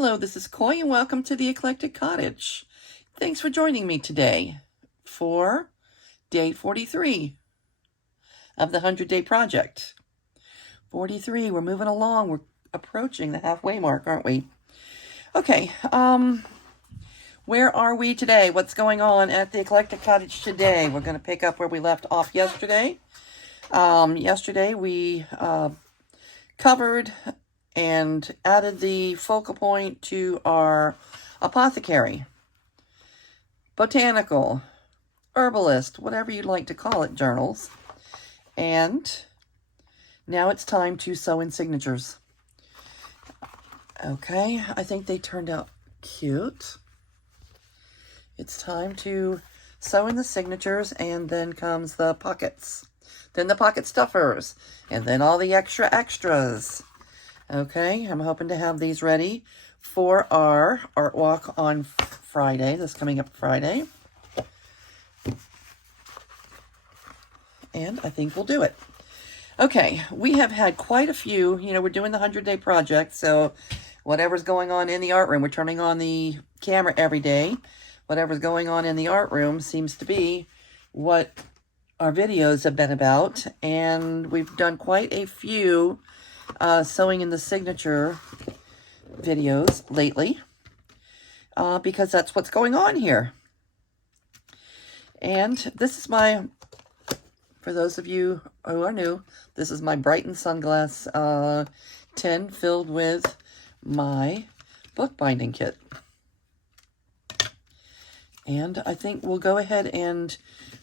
Hello, this is Coy and welcome to the Eclectic Cottage. Thanks for joining me today for day 43 of the 100-Day Project. 43, we're moving along. We're approaching the halfway mark, aren't we? Okay, where are we today? What's going on at the Eclectic Cottage today? We're going to pick up where we left off yesterday. Yesterday we covered and added the focal point to our apothecary, botanical, herbalist, whatever you'd like to call it, journals. And now it's time to sew in signatures. Okay, I think they turned out cute. It's time to sew in the signatures, and then comes the pockets. Then the pocket stuffers, and then all the extras. Okay, I'm hoping to have these ready for our art walk on Friday, this coming up Friday. And I think we'll do it. Okay, we have had quite a few, we're doing the 100-Day Project, so whatever's going on in the art room, we're turning on the camera every day. Whatever's going on in the art room seems to be what our videos have been about, and we've done quite a few sewing in the signature videos lately, because that's what's going on here. And this is for those of you who are new, this is my Brighton Sunglass tin filled with my bookbinding kit. And I think we'll go ahead and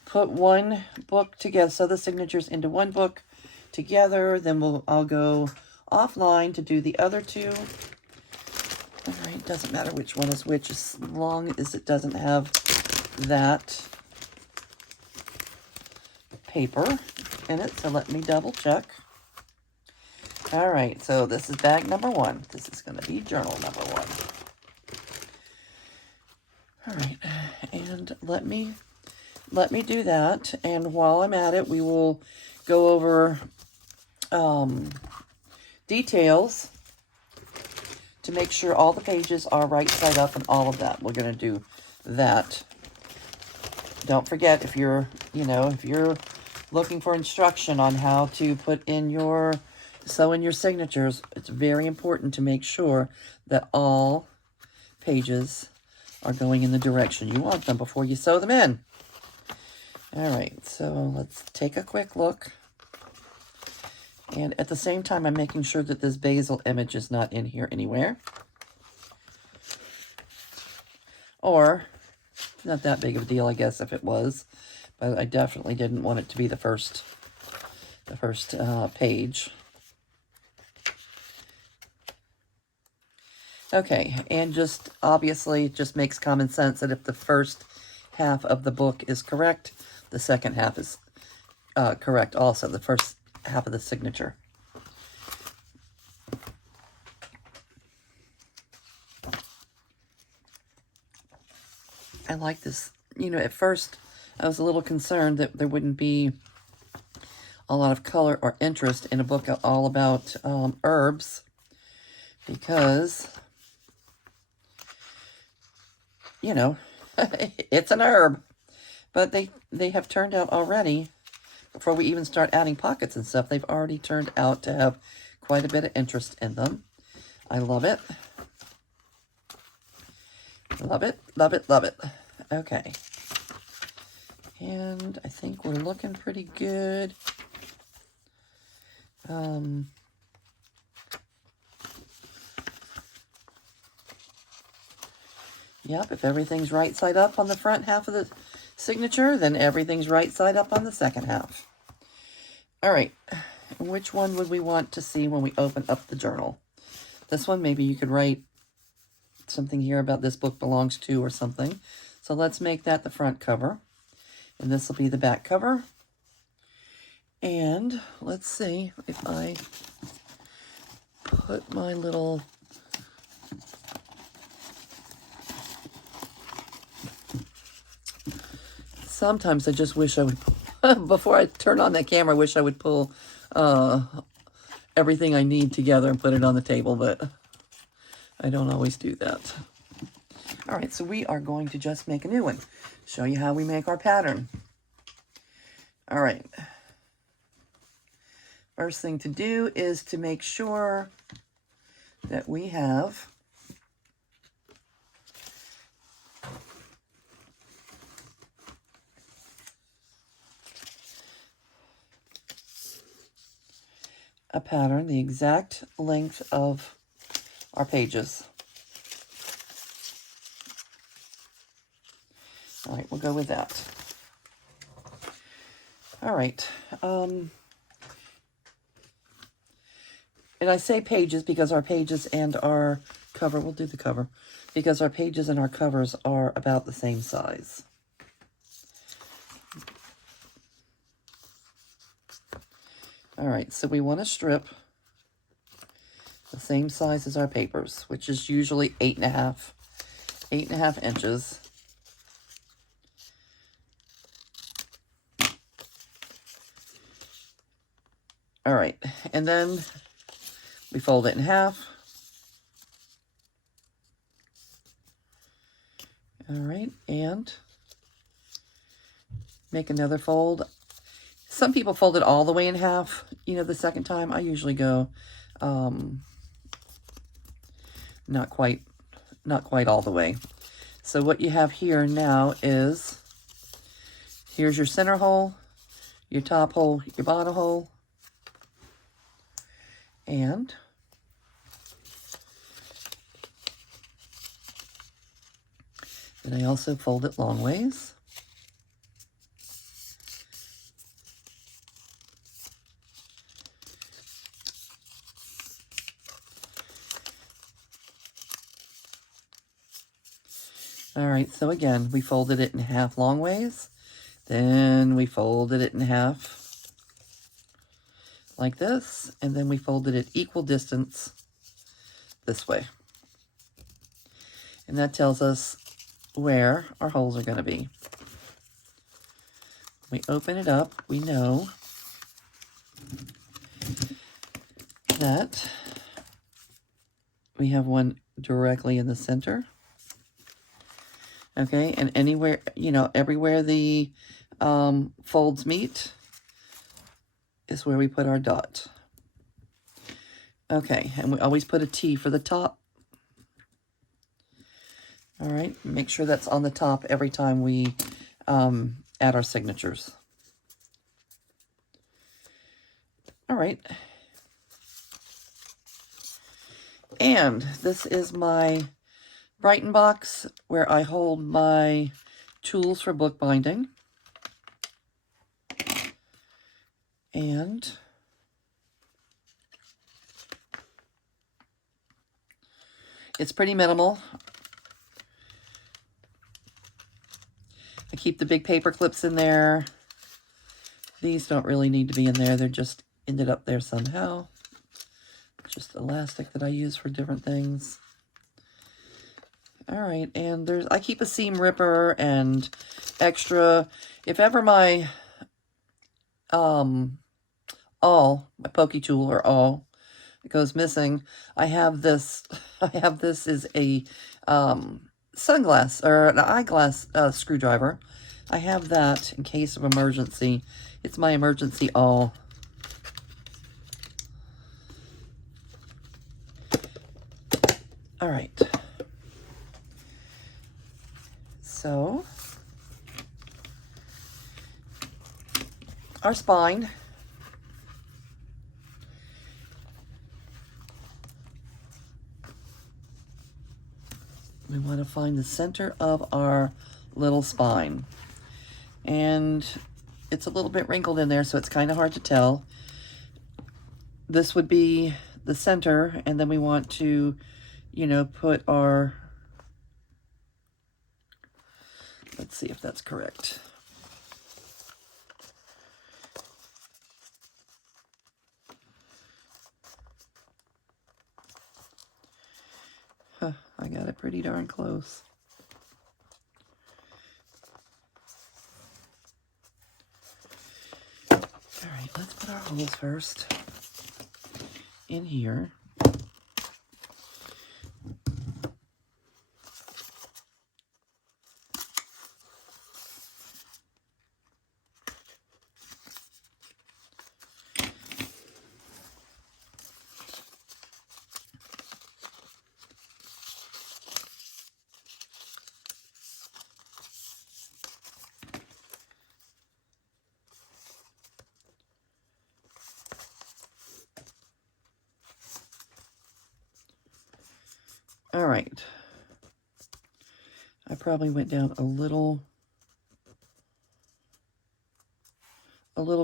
put one book together, sew the signatures into one book together, then I'll go offline to do the other two. All right, doesn't matter which one is which as long as it doesn't have that paper in it, so let me double check. All right, so this is bag number 1. This is going to be journal number 1. All right, and let me do that, and while I'm at it, we will go over details to make sure all the pages are right side up and all of that. We're going to do that. Don't forget, if you're looking for instruction on how to sew in your signatures, it's very important to make sure that all pages are going in the direction you want them before you sew them in. All right, so let's take a quick look. And at the same time, I'm making sure that this basil image is not in here anywhere. Or, not that big of a deal, I guess, if it was. But I definitely didn't want it to be the first page. Okay, and just obviously it just makes common sense that if the first half of the book is correct, the second half is correct also, the first half of the signature. I like this. At first I was a little concerned that there wouldn't be a lot of color or interest in a book all about herbs, because it's an herb. But they have turned out already, before we even start adding pockets and stuff, they've already turned out to have quite a bit of interest in them. I love it. Love it, love it, love it. Okay. And I think we're looking pretty good. Yep, if everything's right side up on the front half of the signature, then everything's right side up on the second half. All right, which one would we want to see when we open up the journal? This one, maybe you could write something here about this book belongs to or something. So let's make that the front cover. And this will be the back cover. And let's see if I put my little sometimes I just wish I would, before I turn on that camera, I wish I would pull everything I need together and put it on the table, but I don't always do that. All right, so we are going to just make a new one. Show you how we make our pattern. All right. First thing to do is to make sure that we have a pattern the exact length of our pages. All right, we'll go with that. All right. And I say pages because our pages and our cover, we'll do the cover, because our pages and our covers are about the same size. All right, so we want to strip the same size as our papers, which is usually 8.5 inches. All right, and then we fold it in half. All right, and make another fold. Some people fold it all the way in half, you know, the second time. I usually go not quite all the way. So what you have here now is, here's your center hole, your top hole, your bottom hole, and then I also fold it long ways. All right, so again, we folded it in half long ways, then we folded it in half like this, and then we folded it equal distance this way. And that tells us where our holes are going to be. We open it up, we know that we have one directly in the center. Okay, and anywhere, you know, everywhere the folds meet is where we put our dot. Okay, and we always put a T for the top. All right, make sure that's on the top every time we add our signatures. All right. And this is my Brighton box where I hold my tools for bookbinding. And it's pretty minimal. I keep the big paper clips in there. These don't really need to be in there. They're just ended up there somehow. Just elastic that I use for different things. All right, and I keep a seam ripper and extra. If ever my my pokey tool or awl goes missing, I have this. I have this as a sunglass or an eyeglass screwdriver. I have that in case of emergency. It's my emergency awl. All right. So our spine. We want to find the center of our little spine. And it's a little bit wrinkled in there, so it's kind of hard to tell. This would be the center, and then we want to, you know, put our, let's see if that's correct. Huh, I got it pretty darn close. All right, let's put our holes first in here. All right. I probably went down a little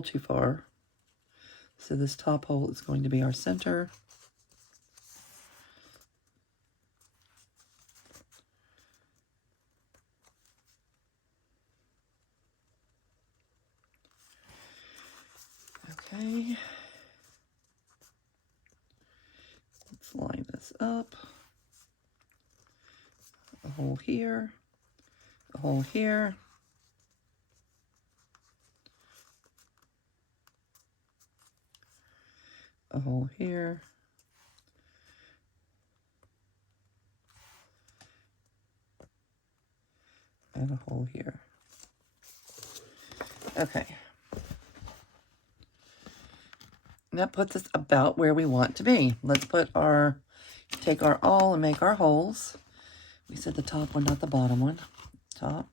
too far. So this top hole is going to be our center. Okay. Let's line this up. A hole here, a hole here. A hole here. And a hole here. Okay. And that puts us about where we want to be. Let's put our, take our awl and make our holes. We said the top one, not the bottom one. Top.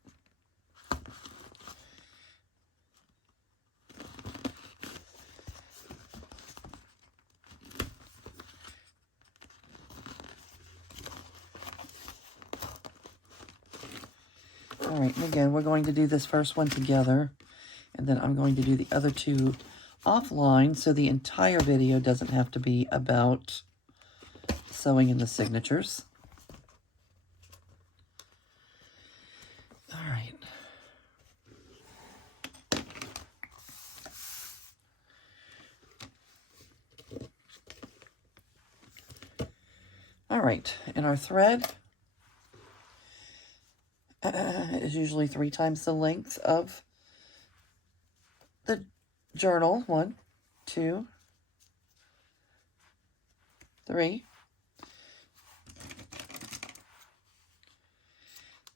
All right, and again, we're going to do this first one together, and then I'm going to do the other two offline, so the entire video doesn't have to be about sewing in the signatures. All right. All right, and our thread is usually 3 times the length of the journal. 1, 2, 3.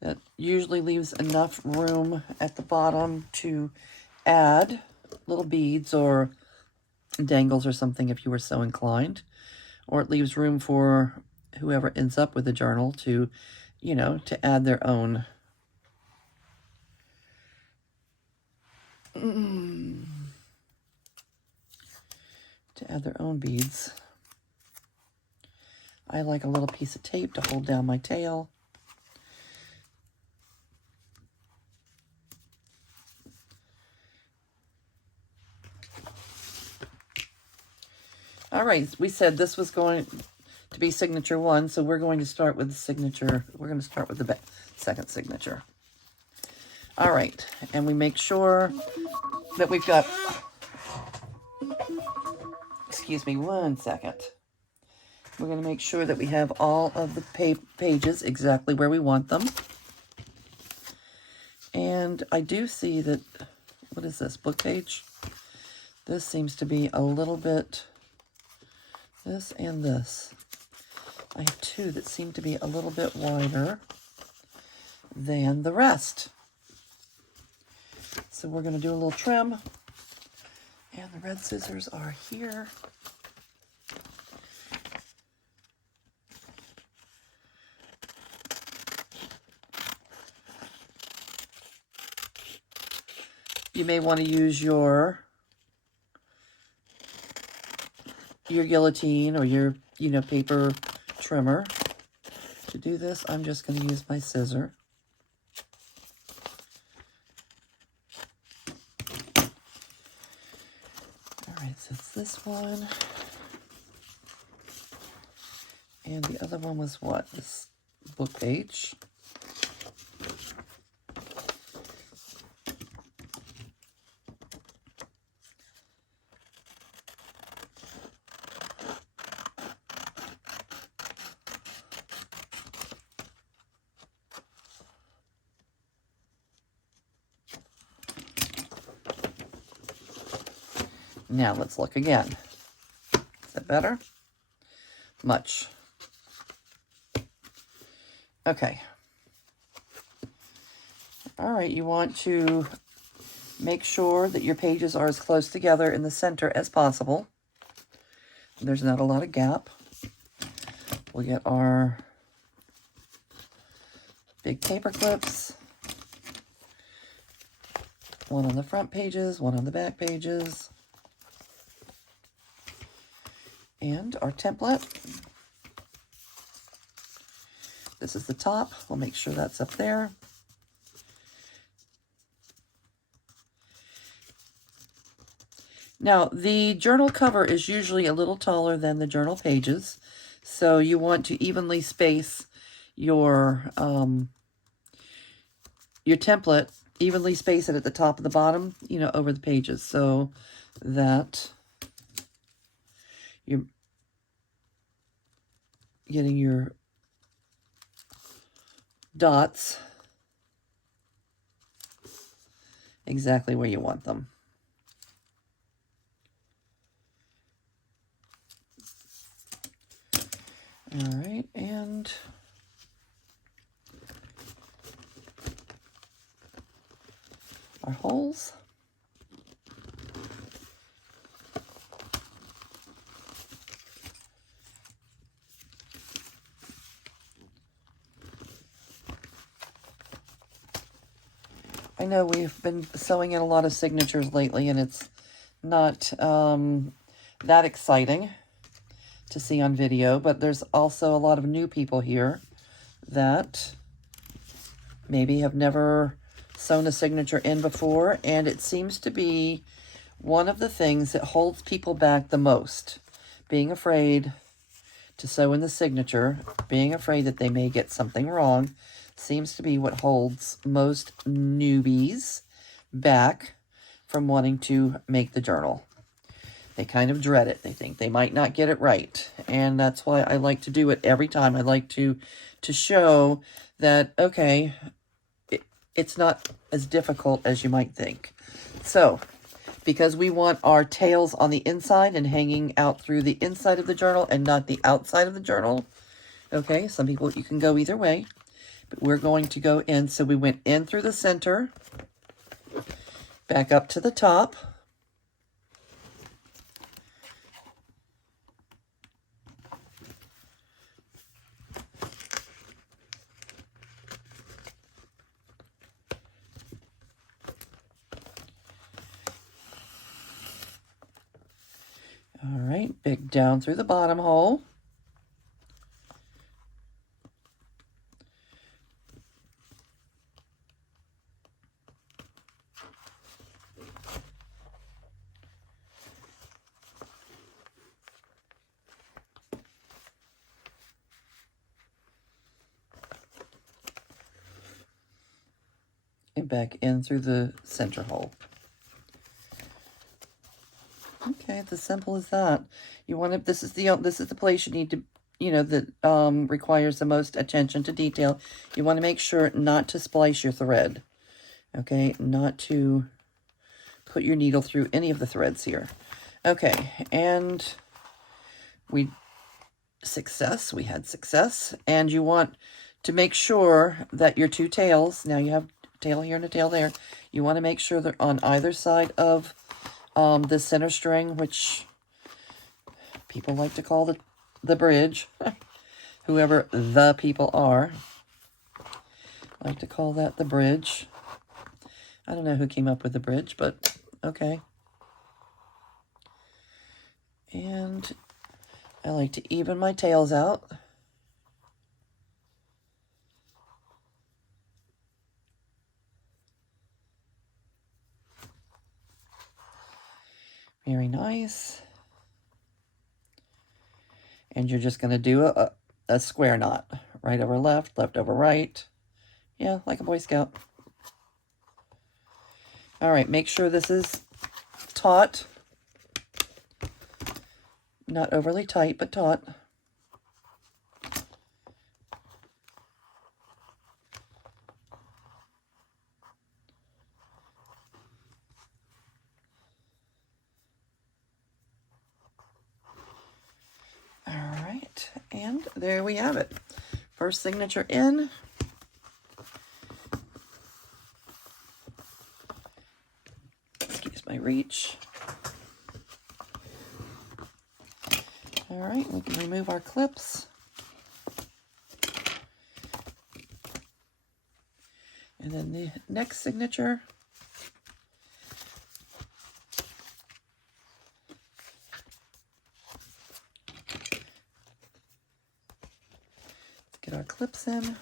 That usually leaves enough room at the bottom to add little beads or dangles or something if you were so inclined. Or it leaves room for whoever ends up with the journal to, you know, to add their own. To add their own beads. I like a little piece of tape to hold down my tail. All right, we said this was going to be signature 1, so we're going to start with the signature. We're going to start with the second signature. All right, and we make sure that we've got, excuse me 1 second. We're going to make sure that we have all of the pages exactly where we want them. And I do see that, what is this, book page? This seems to be a little bit, this and this. I have 2 that seem to be a little bit wider than the rest. So we're going to do a little trim. And the red scissors are here. You may want to use your guillotine or your, you know, paper trimmer. To do this, I'm just going to use my scissor. All right, so it's this one. And the other one was what? This book page. Now let's look again. Is that better? Much. Okay. All right, you want to make sure that your pages are as close together in the center as possible. There's not a lot of gap. We'll get our big paper clips. One on the front pages, one on the back pages. And our template. This is the top. We'll make sure that's up there. Now, the journal cover is usually a little taller than the journal pages, so you want to evenly space your template, evenly space it at the top and the bottom, you know, over the pages, so that you're getting your dots exactly where you want them. All right, and our holes. I know we've been sewing in a lot of signatures lately, and it's not that exciting to see on video, but there's also a lot of new people here that maybe have never sewn a signature in before, and it seems to be one of the things that holds people back the most. Being afraid to sew in the signature, being afraid that they may get something wrong, seems to be what holds most newbies back from wanting to make the journal. They kind of dread it. They think they might not get it right. And that's why I like to do it every time. I like to show that, okay, it's not as difficult as you might think. So, because we want our tails on the inside and hanging out through the inside of the journal and not the outside of the journal, okay, some people, you can go either way, but we're going to go in. So we went in through the center, back up to the top, all right, big down through the bottom hole. And back in through the center hole. Okay, it's as simple as that. You want to, this is the place you need to, you know, that requires the most attention to detail. You want to make sure not to splice your thread. Okay, not to put your needle through any of the threads here. Okay, and we had success, and you want to make sure that your two tails, now you have a tail here and a tail there, you want to make sure they're on either side of the center string, which people like to call the bridge. Whoever the people are like to call that the bridge. I don't know who came up with the bridge, but okay. And I like to even my tails out. Very nice. And you're just going to do a square knot. Right over left, left over right. Yeah, like a Boy Scout. All right, make sure this is taut. Not overly tight, but taut. All right, and there we have it. First signature in. Excuse my reach. All right, we can remove our clips. And then the next signature. Get our clips in.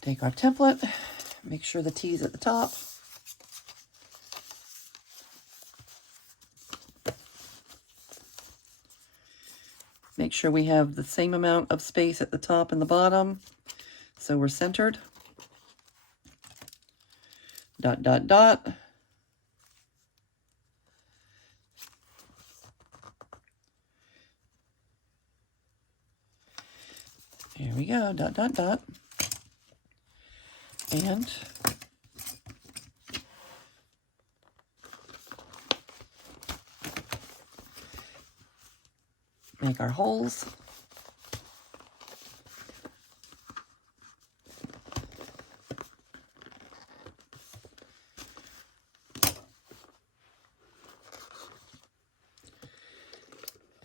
Take our template, make sure the T's at the top. Make sure we have the same amount of space at the top and the bottom, so we're centered. Dot, dot, dot. Here we go, dot, dot, dot. And make our holes.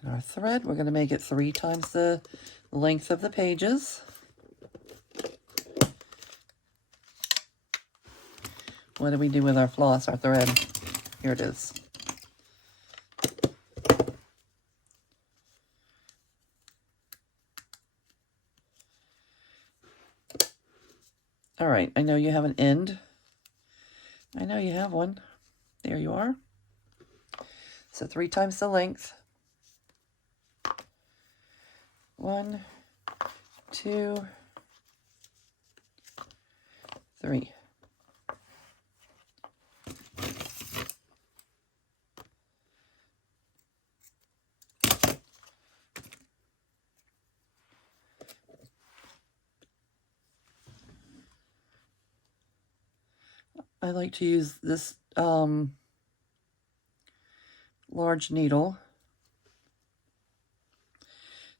And our thread, we're going to make it 3 times the length of the pages. What do we do with our floss, our thread? Here it is. All right, I know you have an end. I know you have one. There you are. So 3 times the length. 1, 2, 3. I like to use this large needle,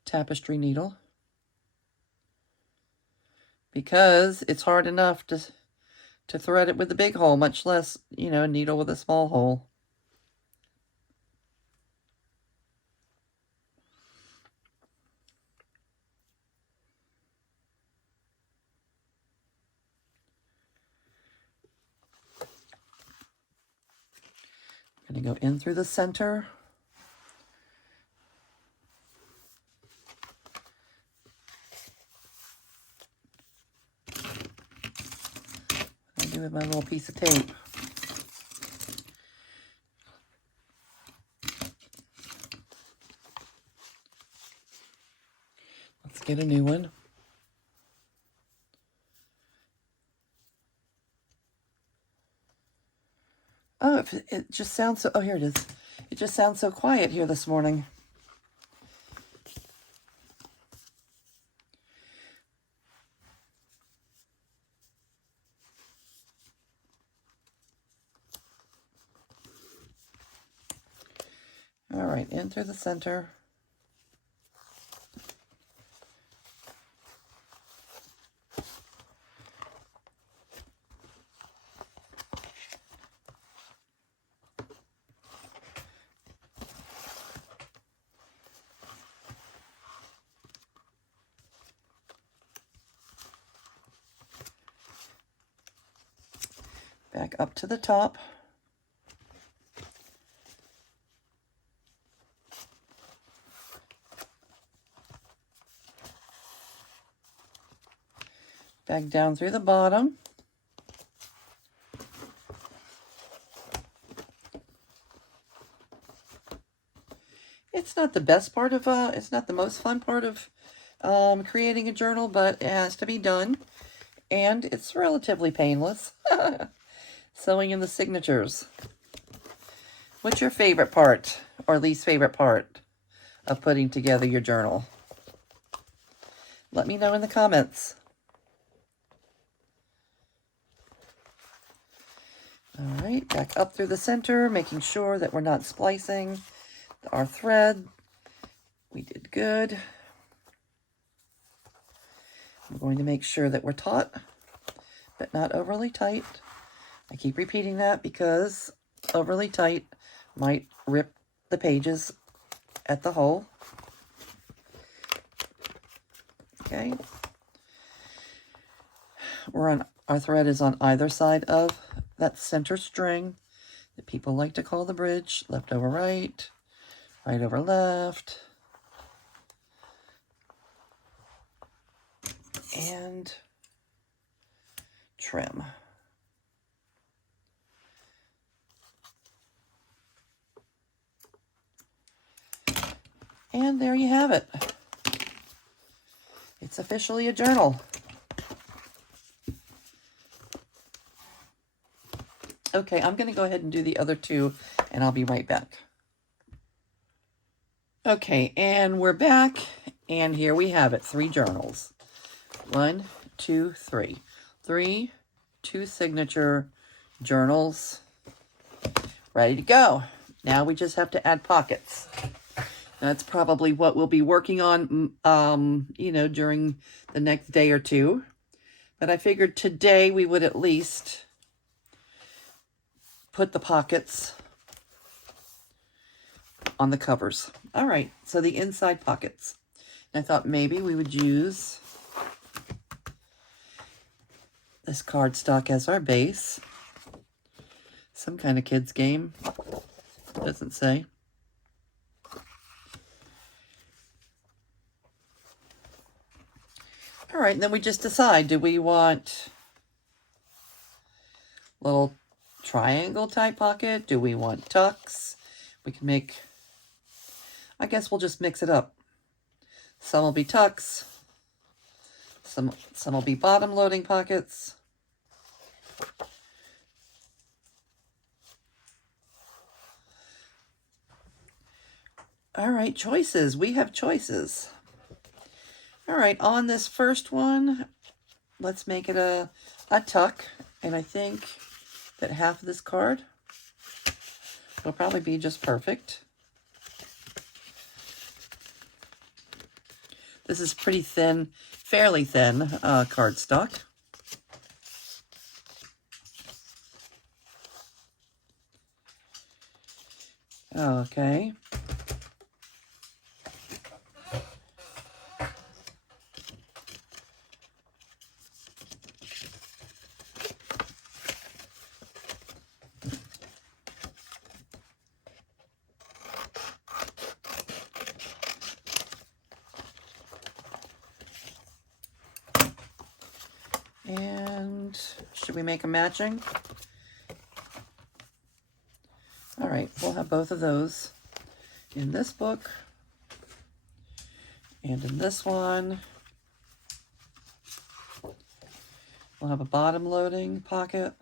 tapestry needle, because it's hard enough to thread it with a big hole, much less, you know, a needle with a small hole. I'm going to go in through the center. What do I do with my little piece of tape? Let's get a new one. Oh, it just sounds so... Oh, here it is. It just sounds so quiet here this morning. All right, in through the center. Back up to the top. Back down through the bottom. It's not the best part of, it's not the most fun part of creating a journal, but it has to be done. And it's relatively painless. Sewing in the signatures. What's your favorite part or least favorite part of putting together your journal? Let me know in the comments. All right, back up through the center, making sure that we're not splicing our thread. We did good. I'm going to make sure that we're taut, but not overly tight. I keep repeating that because overly tight might rip the pages at the hole. Okay. We're on Our thread is on either side of that center string that people like to call the bridge. Left over right, right over left. And trim. And there you have it. It's officially a journal. Okay, I'm going to go ahead and do the other two, and I'll be right back. Okay, and we're back, and here we have it, 3 journals. 1, 2, 3. 3 2-signature journals ready to go. Now we just have to add pockets. That's probably what we'll be working on, during the next day or two. But I figured today we would at least put the pockets on the covers. All right, so the inside pockets. And I thought maybe we would use this cardstock as our base. Some kind of kids game. Doesn't say. All right, and then we just decide, do we want little triangle type pocket? Do we want tucks? We can make, I guess we'll just mix it up. Some will be tucks. Some will be bottom loading pockets. All right, choices. We have choices. All right, on this first one, let's make it a tuck. And I think that half of this card will probably be just perfect. This is pretty thin, fairly thin cardstock. Okay. And should we make a matching? All right, we'll have both of those in this book and in this one. We'll have a bottom loading pocket.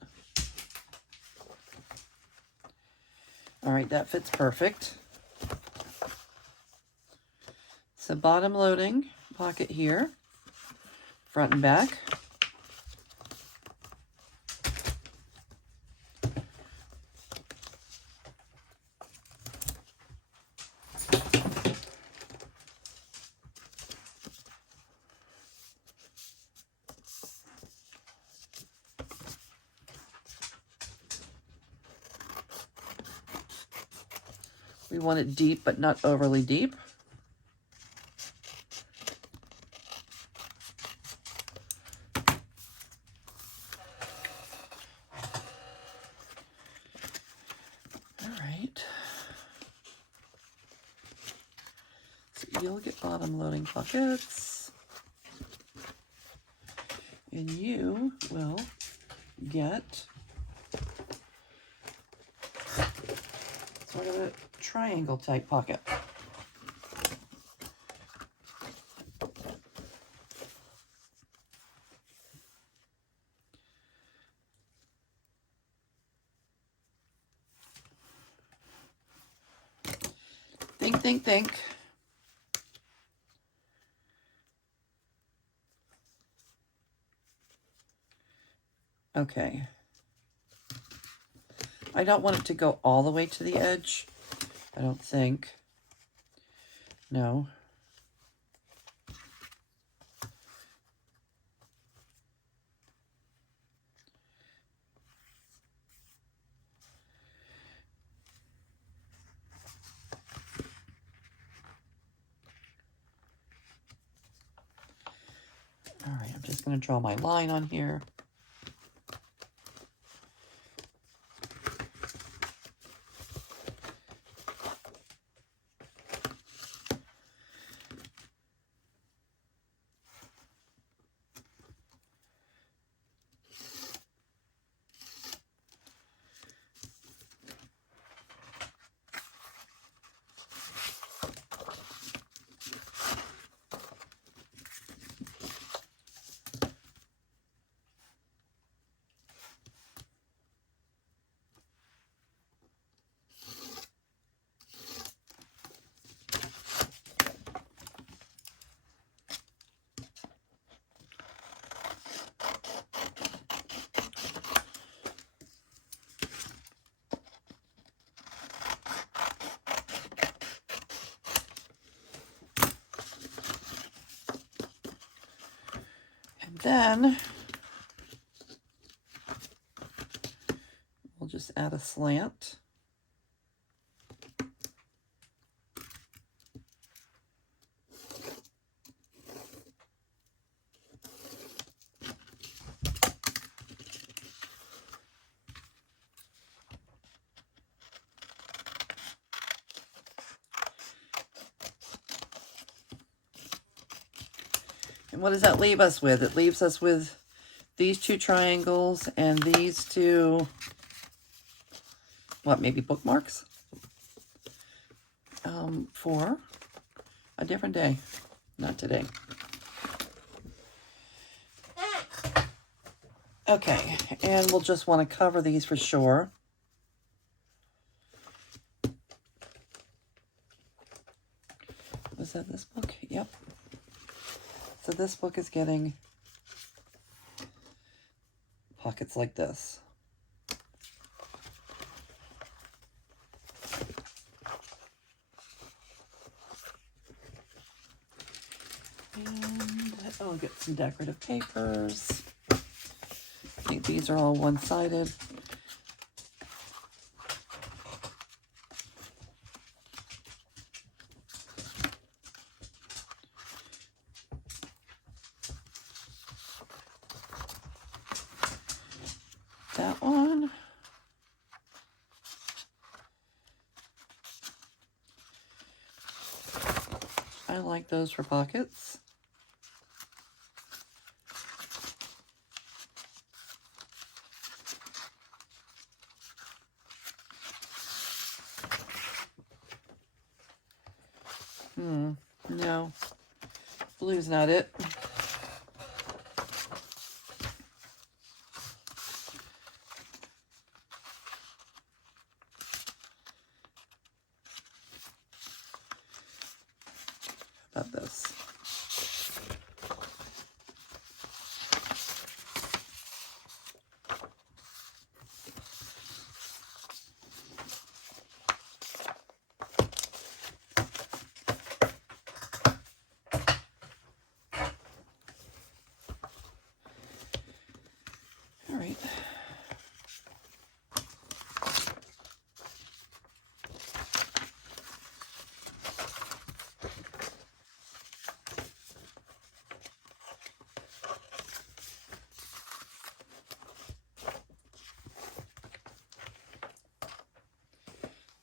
All right, that fits perfect. So bottom loading pocket here, front and back. We want it deep, but not overly deep. All right. So you'll get bottom loading pockets. And you will get sort of a triangle type pocket. Think, think, think. Okay. I don't want it to go all the way to the edge. I don't think. No. All right, I'm just going to draw my line on here. then we'll just add a slant. And what does that leave us with? It leaves us with these two triangles and these two, what, maybe bookmarks? For a different day, not today. Okay, and we'll just want to cover these for sure. Was that this book? Yep. So this book is getting pockets like this. And I'll get some decorative papers. I think these are all one-sided. That one. I like those for pockets. No, blue's not it. How about this? All right.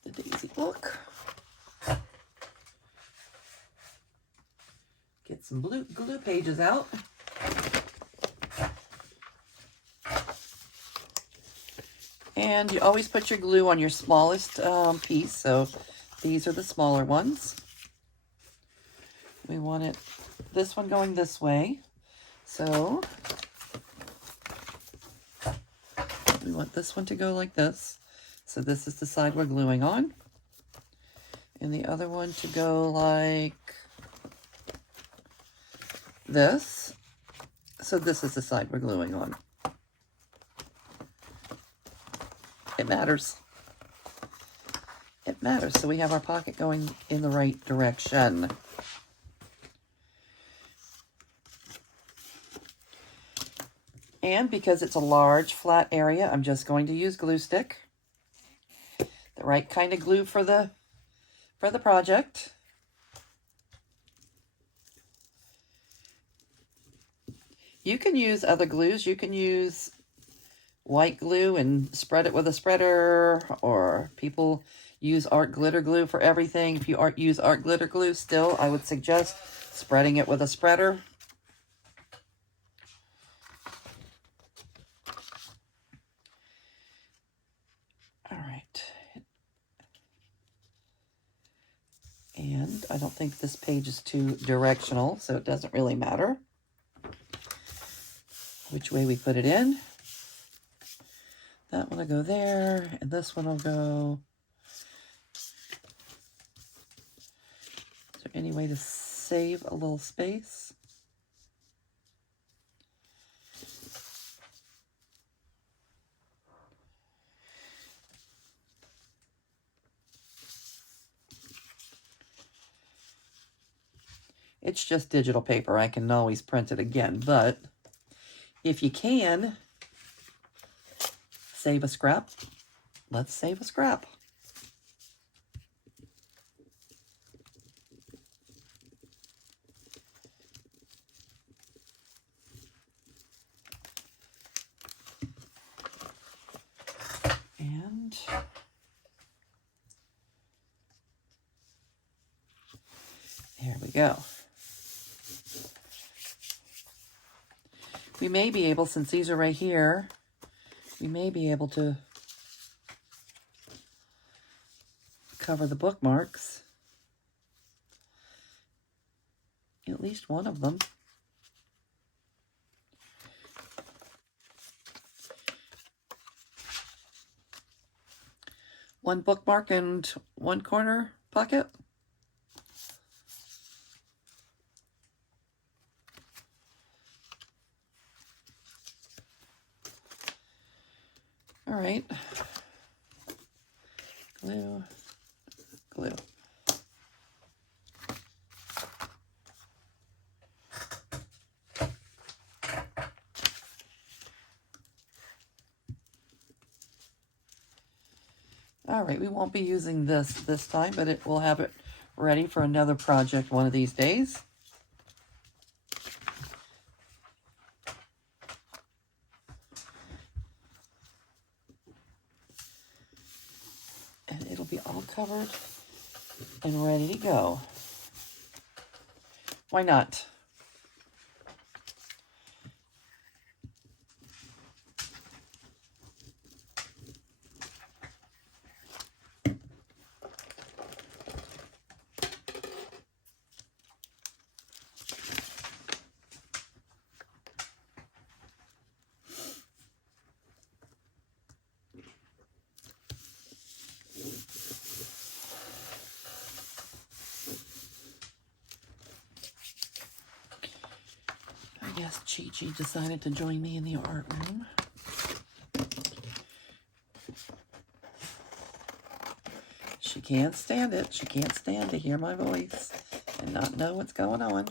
The Daisy book. Get some glue pages out. And you always put your glue on your smallest piece, so these are the smaller ones. We want it, this one going this way, so we want this one to go like this. So this is the side we're gluing on. And the other one to go like this. So this is the side we're gluing on. It matters. It matters. So we have our pocket going in the right direction. And because it's a large flat area, I'm just going to use glue stick. The right kind of glue for the project. You can use other glues. You can use white glue and spread it with a spreader, or people use art glitter glue for everything. If you use art glitter glue, still, I would suggest spreading it with a spreader. All right. And I don't think this page is too directional, so it doesn't really matter which way we put it in. That one will go there, and this one will go. Is there any way to save a little space? It's just digital paper. I can always print it again, but If you can save a scrap, let's save a scrap. And there we go. We may be able, since these are right here, we may be able to cover the bookmarks. At least one of them. One bookmark and one corner pocket. All right. Glue, glue. All right, we won't be using this time, but we'll have it ready for another project one of these days. And it'll be all covered and ready to go. Why not? I guess Chi-Chi decided to join me in the art room. She can't stand it. She can't stand to hear my voice and not know what's going on.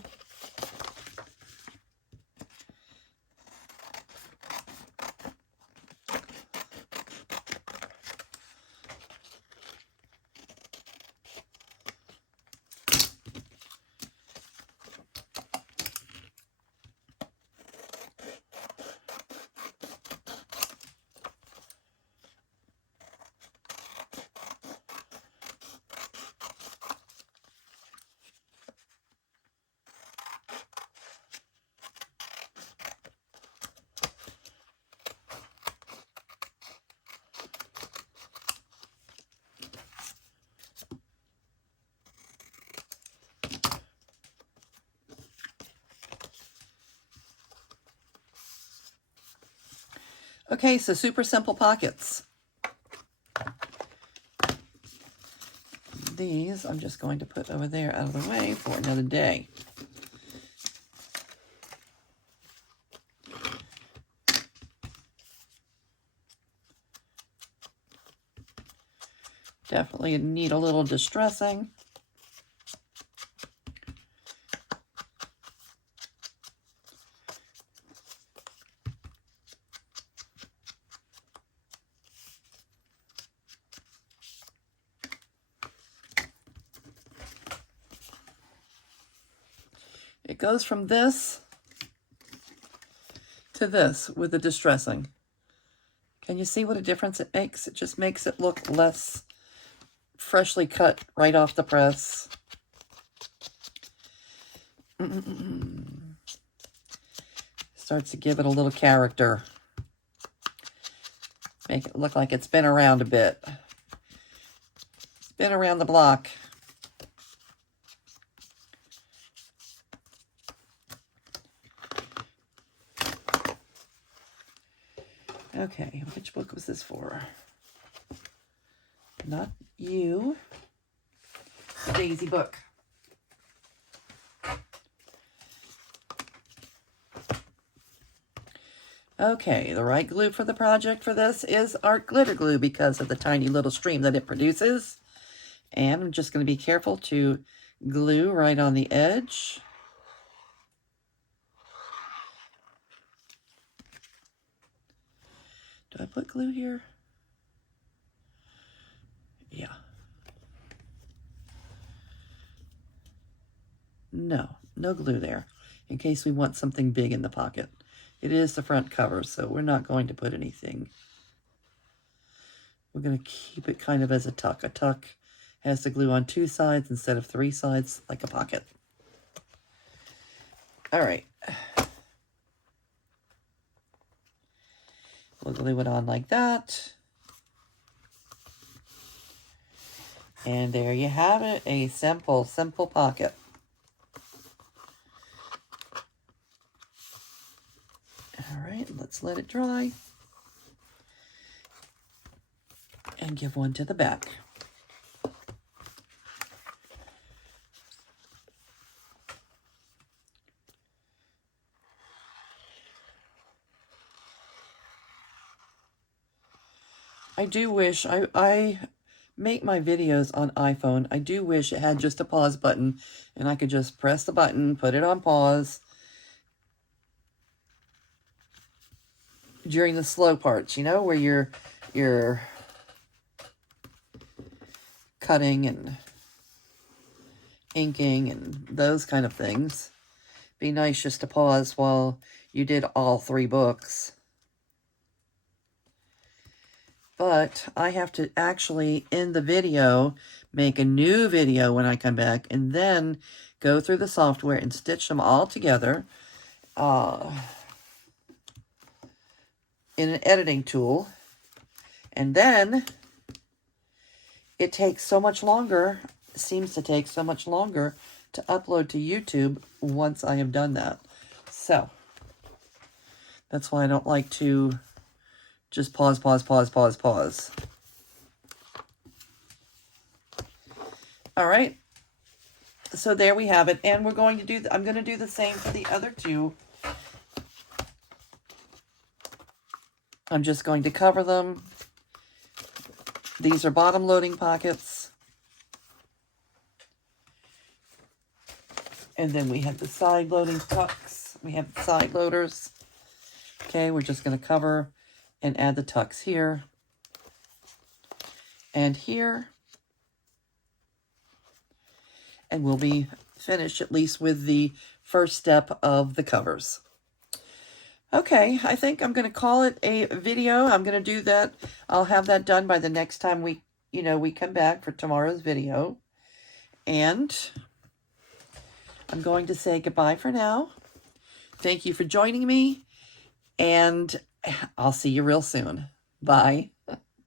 Okay, so super simple pockets. These I'm just going to put over there out of the way for another day. Definitely need a little distressing. It goes from this to this with the distressing. Can you see what a difference it makes? It just makes it look less freshly cut right off the press. Starts to give it a little character. Make it look like it's been around a bit. It's been around the block. Okay, which book was this for? Not you. Daisy book. Okay, the right glue for the project for this is art glitter glue because of the tiny little stream that it produces. And I'm just going to be careful to glue right on the edge. Do I put glue here? Yeah. No glue there, in case we want something big in the pocket. It is the front cover, so we're not going to put anything. We're going to keep it kind of as a tuck. A tuck has the glue on 2 sides instead of 3 sides, like a pocket. All right. We'll glue it on like that. And there you have it, a simple pocket. All right, let's let it dry. And give one to the back. I do wish, I make my videos on iPhone. I do wish it had just a pause button and I could just press the button, put it on pause during the slow parts, you know, where you're cutting and inking and those kind of things. Be nice just to pause while you did all 3 books. But I have to actually, in the video, make a new video when I come back, and then go through the software and stitch them all together in an editing tool. And then it takes so much longer, seems to take so much longer to upload to YouTube once I have done that. So that's why I don't like to just pause. All right. So there we have it. And we're going to do, I'm going to do the same for the other 2. I'm just going to cover them. These are bottom loading pockets. And then we have the side loading tucks. We have the side loaders. Okay, we're just going to cover and add the tucks here and here. And we'll be finished at least with the first step of the covers. Okay, I think I'm going to call it a video. I'm going to do that. I'll have that done by the next time we come back for tomorrow's video. And I'm going to say goodbye for now. Thank you for joining me, and I'll see you real soon. Bye.